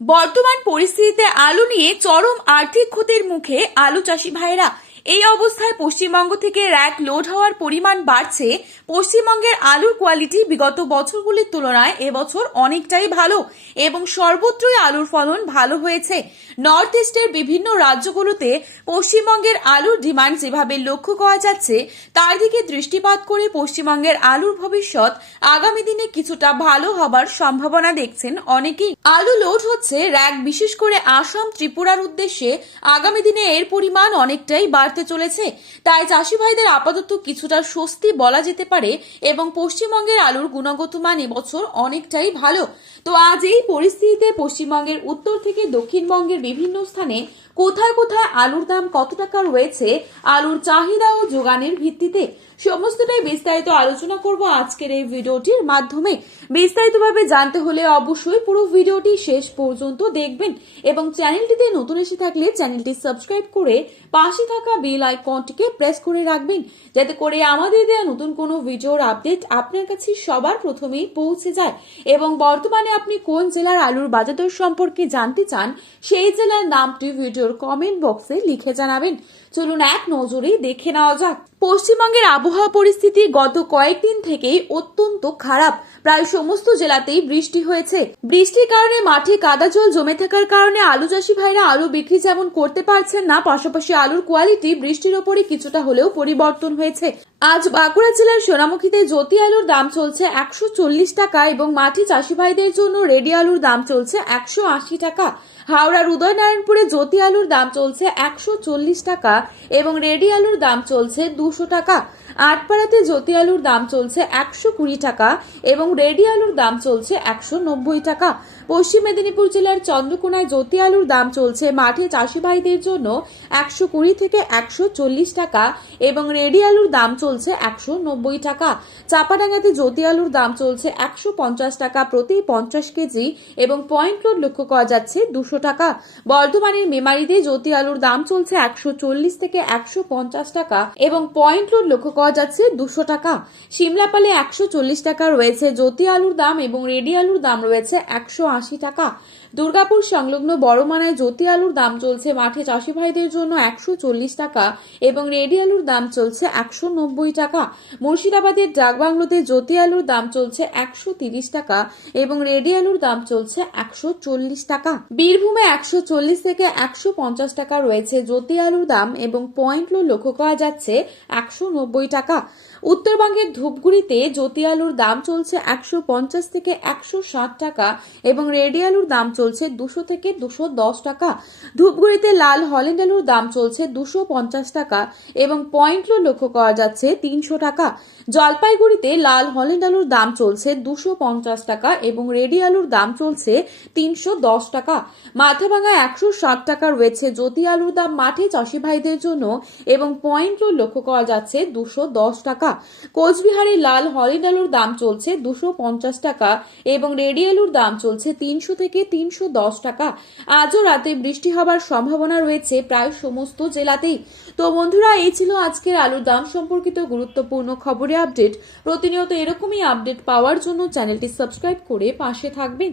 বর্তমান পরিস্থিতিতে আলু নিয়ে চরম আর্থিক ক্ষতির মুখে আলু চাষি ভাইরা। এই অবস্থায় পশ্চিমবঙ্গ থেকে র্যাক লোড হওয়ার পরিমাণ বাড়ছে। পশ্চিমবঙ্গের আলুর কোয়ালিটি বিগত বছরগুলির তুলনায় এবছর অনেকটাই ভালো এবং সর্বত্রই আলুর ফলন ভালো হয়েছে। নর্থ ইস্টের বিভিন্ন রাজ্যগুলোতে পশ্চিমবঙ্গের আলুর ডিমান্ড যেভাবে লক্ষ্য করা যাচ্ছে তার দিকে দৃষ্টিপাত করে পশ্চিমবঙ্গের আলুর ভবিষ্যৎ আগামী দিনে কিছুটা ভালো হবার সম্ভাবনা দেখছেন অনেকেই। আলু লোড হচ্ছে র্যাক বিশেষ করে আসাম ত্রিপুরার উদ্দেশ্যে। আগামী দিনে এর পরিমাণ অনেকটাই বাড়তে চলেছে, তাই চাষি ভাইদের আপাতত কিছুটা স্বস্তি বলা যেতে পারে এবং পশ্চিমবঙ্গের আলুর গুণগত মান এবছর অনেকটাই ভালো। তো আজ এই পরিস্থিতিতে পশ্চিমবঙ্গের উত্তর থেকে দক্ষিণবঙ্গের বিভিন্ন স্থানে কোথায় কোথায় আলুর দাম কত টাকা রয়েছে, আলুর চাহিদা ও যোগানের ভিত্তিতে সমস্তটাই বিস্তারিত আলোচনা করব আজকের এই ভিডিওটির মাধ্যমে। বিস্তারিতভাবে জানতে হলে অবশ্যই পুরো ভিডিওটি শেষ পর্যন্ত দেখবেন এবং চ্যানেলটিতে নতুন এসে থাকলে চ্যানেলটি সাবস্ক্রাইব করে পাশে থাকা বেল আইকনটিকে প্রেস করে রাখবেন, যাতে করে আমাদের দেওয়া নতুন কোনো ভিডিওর আপডেট আপনার কাছে সবার প্রথমেই পৌঁছে যায়। এবং বর্তমানে আপনি কোন জেলার আলুর বাজার দর সম্পর্কে জানতে চান সেই জেলার নামটি ভিডিওর কমেন্ট বক্সে লিখে জানাবেন। চলুন এক নজরেই দেখে নেওয়া যাক। পশ্চিমবঙ্গের আবহাওয়া পরিস্থিতি গত কয়েকদিন থেকেই অত্যন্ত খারাপ। প্রায় সমস্ত জেলাতেই বৃষ্টি হয়েছে। বৃষ্টির কারণে মাঠে কাদা জল জমে থাকার কারণে আলু চাষি ভাইরা আলু বিক্রি যেমন করতে পারছেন না, পাশাপাশি আলুর কোয়ালিটি বৃষ্টির ওপরই কিছুটা হলেও পরিবর্তন হয়েছে। আজ বাঁকুড়া জেলার সোনামুখীতে জ্যোতি আলুর দাম চলছে 140 টাকা এবং মাঠে চাষি ভাইদের জন্য রেডি আলুর দাম চলছে 180 টাকা। হাওড়ার উদয়নারায়ণপুরে জ্যোতি আলুর দাম চলছে 140 টাকা এবং রেডি আলুর দাম চলছে 200 টাকা। আটপাড়াতে জ্যোতি আলুর দাম চলছে 120 টাকা এবং রেডি আলুর দাম চলছে 190 টাকা। পশ্চিম মেদিনীপুর জেলার চন্দ্রকোনায় জ্যোতি আলুর দাম চলছে মাঠে চাষি ভাইদের জন্য 120 থেকে 140 টাকা এবং রেডি আলুর দাম চলছে 190 টাকা। চাপাডাঙ্গাতে জ্যোতি আলুর দাম চলছে 150 টাকা প্রতি 50 কেজি এবং পয়েন্ট লোড লক্ষ্য করা যাচ্ছে 200 টাকা। বর্ধমানের মেমারিতে জ্যোতি আলুর দাম চলছে 140 থেকে 150 টাকা এবং পয়েন্ট লোড লক্ষ্য করা যাচ্ছে 200 টাকা। সিমলাপালে 140 টাকা রয়েছে জ্যোতি আলুর দাম এবং রেডি আলুর দাম রয়েছে 180 টাকা। দুর্গাপুর সংলগ্ন বড়মানায় জ্যোতি আলুর দাম চলছে মাঠে চাষি ভাইদের জন্য 140 টাকা এবং রেডি আলুর দাম চলছে 190 টাকা। মুর্শিদাবাদের ডাকবাংলোতে জ্যোতি আলুর দাম চলছে 130 টাকা এবং রেডি আলুর দাম চলছে 140 টাকা। বীরভূমে 140 থেকে 150 টাকা রয়েছে জ্যোতি আলুর দাম এবং পয়েন্ট লোড লক্ষ্য করা যাচ্ছে 190 টাকা। উত্তরবঙ্গের ধূপগুড়িতে জ্যোতি আলুর দাম চলছে 150 থেকে 160 টাকা এবং রেডি আলুর দাম চলছে 200 থেকে 210 টাকা। ধূপগুড়িতে লাল হল্যান্ড আলুর দাম চলছে 250 টাকা এবং পয়েন্ট লোড লক্ষ্য করা যাচ্ছে 300 টাকা। জলপাইগুড়িতে লাল হল্যান্ড আলুর দাম চলছে 250 টাকা এবং রেডি আলুর দাম চলছে 310 টাকা। মাথাভাঙা 160 টাকা রয়েছে জ্যোতি আলুর দাম মাঠে চাষি ভাইদের জন্য এবং পয়েন্ট লোড লক্ষ্য করা যাচ্ছে 210 টাকা। কোচবিহারে লাল হল্যান্ড আলুর দাম চলছে 250 টাকা এবং রেডি আলুর দাম চলছে 300 থেকে 310 টাকা। আজও রাতে বৃষ্টি হবার সম্ভাবনা রয়েছে প্রায় সমস্ত জেলাতেই। তো বন্ধুরা, এই ছিল আজকের আলুর দাম সম্পর্কিত গুরুত্বপূর্ণ খবরের আপডেট। প্রতিনিয়ত এরকমই আপডেট পাওয়ার জন্য চ্যানেলটি সাবস্ক্রাইব করে পাশে থাকবেন।